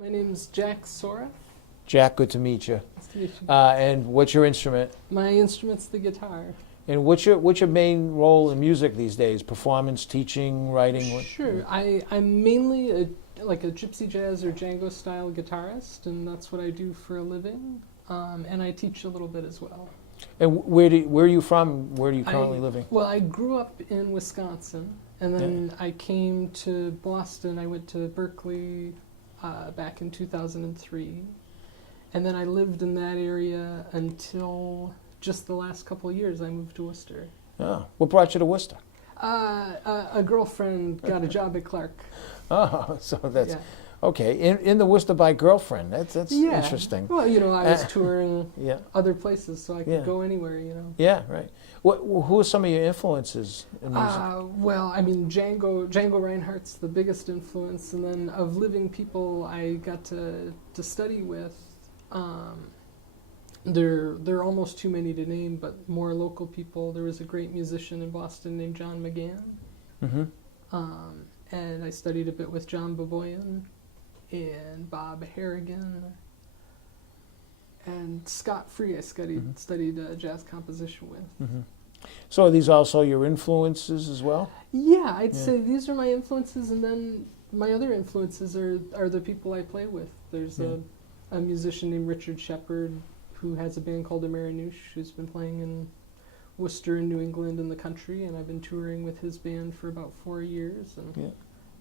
My name's Jack Soref. Jack, good to meet you. Nice to meet you. And what's your instrument? My instrument's the guitar. And what's your main role in music these days? Performance, teaching, writing? Sure. I'm mainly a gypsy jazz or Django style guitarist, and that's what I do for a living. And I teach a little bit as well. And where are you from? Where are you currently living? Well, I grew up in Wisconsin, and then I came to Boston. I went to Berkeley back in 2003. And then I lived in that area until just the last couple of years. I moved to Worcester. Oh, what brought you to Worcester? A girlfriend got a job at Clark. Oh, so that's okay. In the Worcester by girlfriend. That's interesting. Well, I was touring Yeah. other places, so I could go anywhere. Yeah, right. Who are some of your influences in music? Well, I mean, Django Reinhardt's the biggest influence, and then of living people I got to study with. There are almost too many to name, but more local people. There was a great musician in Boston named John McGann. Mm-hmm. And I studied a bit with John Boboyan and Bob Harrigan and Scott Free. I studied jazz composition with. Mm-hmm. So are these also your influences as well? Yeah, I'd say these are my influences, and then my other influences are the people I play with. There's a musician named Richard Shepard who has a band called Amerinouche, who's been playing in Worcester and New England and the country, and I've been touring with his band for about 4 years and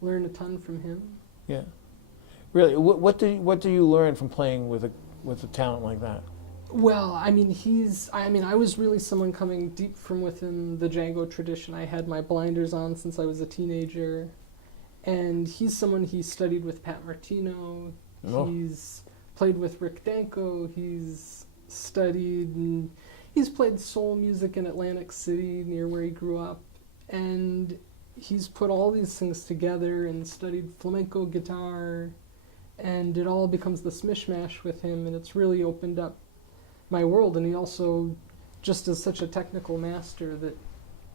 learned a ton from him. Yeah, really. What do you learn from playing with a talent like that? Well, I mean, I was really someone coming deep from within the Django tradition. I had my blinders on since I was a teenager, and he's someone he studied with Pat Martino. Oh. He's played with Rick Danko. He's studied and he's played soul music in Atlantic City, near where he grew up, and he's put all these things together and studied flamenco guitar, and it all becomes this mishmash with him, and it's really opened up my world. And he also just is such a technical master that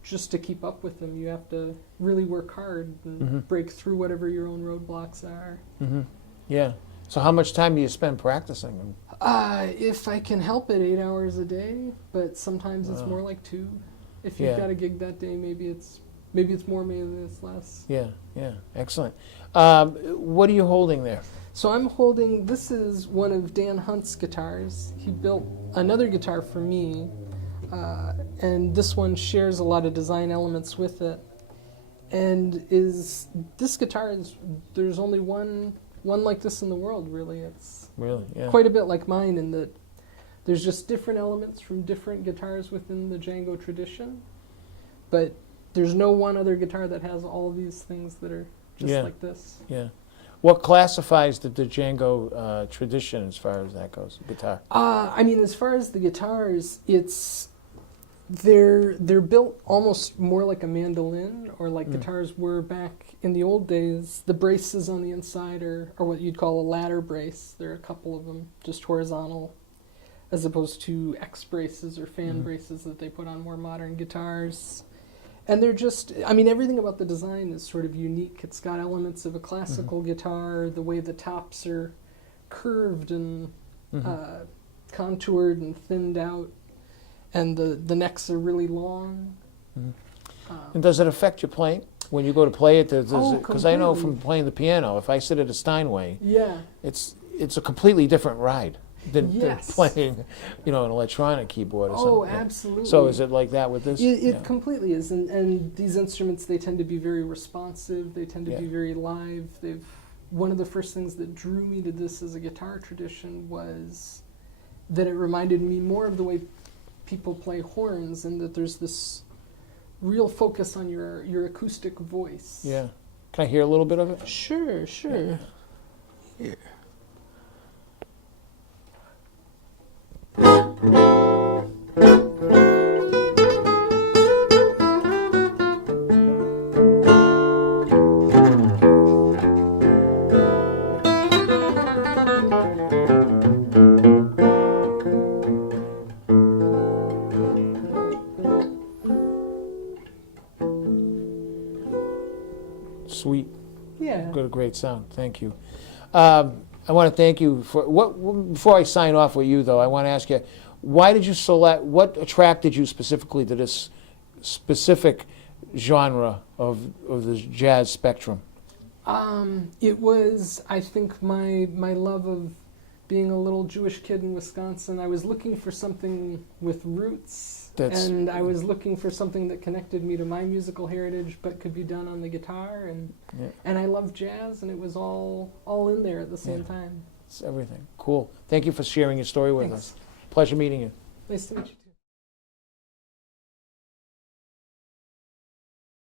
just to keep up with him, you have to really work hard and break through whatever your own roadblocks are. Mm-hmm. Yeah. So how much time do you spend practicing? If I can help it, 8 hours a day, but sometimes it's more like 2. If you've got a gig that day, maybe it's more, maybe it's less. Yeah, excellent. What are you holding there? So I'm holding, this is one of Dan Hunt's guitars. He built another guitar for me, and this one shares a lot of design elements with it. And this guitar there's only one like this in the world, really. It's quite a bit like mine in that there's just different elements from different guitars within the Django tradition, but there's no one other guitar that has all these things that are just like this. Yeah. What classifies the Django tradition as far as that goes, guitar? I mean, as far as the guitars, they're built almost more like a mandolin, or like guitars were back in the old days. The braces on the inside are what you'd call a ladder brace. There are a couple of them, just horizontal, as opposed to X braces or fan braces that they put on more modern guitars. And they're just, I mean, everything about the design is sort of unique. It's got elements of a classical guitar, the way the tops are curved and contoured and thinned out, and the necks are really long. And does it affect your playing? When you go to play it, because I know completely. from playing the piano, if I sit at a Steinway, Yeah. it's a completely different ride than Yes. playing, an electronic keyboard or something. Oh, absolutely. So is it like that with this? It completely is, and these instruments, they tend to be very responsive. They tend to be very live. One of the first things that drew me to this as a guitar tradition was that it reminded me more of the way people play horns, and that there's this real focus on your acoustic voice. Yeah. Can I hear a little bit of it? Sure. Yeah. Sweet. Yeah. Got a great sound. Thank you. I want to thank you for before I sign off with you, though, I want to ask you, why did you select, what attracted you specifically to this specific genre of the jazz spectrum? It was, I think, my love of being a little Jewish kid in Wisconsin. I was looking for something with roots, and I was looking for something that connected me to my musical heritage, but could be done on the guitar. And I love jazz, and it was all in there at the same time. It's everything. Cool. Thank you for sharing your story with Thanks. us. Pleasure meeting you. Nice to meet you.